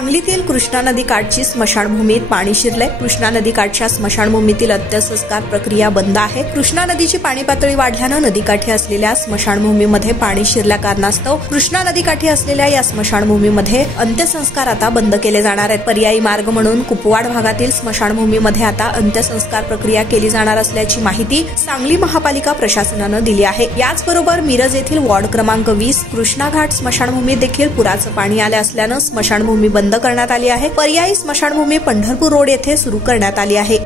सांगलीतील कृष्णा नदी काठची स्मशानभूमीत पाणी शिरले। कृष्णा नदी काठच्या स्मशानभूमीतील अंत्यसंस्कार प्रक्रिया बंद आहे। कृष्णा नदीची पाणी पातळी वाढल्यानं नदीकाठी असलेल्या स्मशानभूमीमध्ये पाणी शिरल्या कारणास्तव कृष्णा नदीकाठी असलेल्या या स्मशानभूमीमध्ये अंत्यसंस्कार आता बंद केले जाणार आहेत। पर्यायी मार्ग म्हणून कुपवाड भागातील स्मशानभूमीमध्ये आता अंत्यसंस्कार प्रक्रिया केली जाणार असल्याची माहिती सांगली महापालिका प्रशासनानं दिली आहे। याचबरोबर मिरज येथील वॉर्ड क्रमांक 20 कृष्णा घाट स्मशानभूमीत देखील पुराचं पाणी आले असल्यानं स्मशानभूमी बंद करण्यात आली आहे। पर्यायी स्मशानभूमी पंढरपूर रोड येथे सुरू करण्यात आली आहे।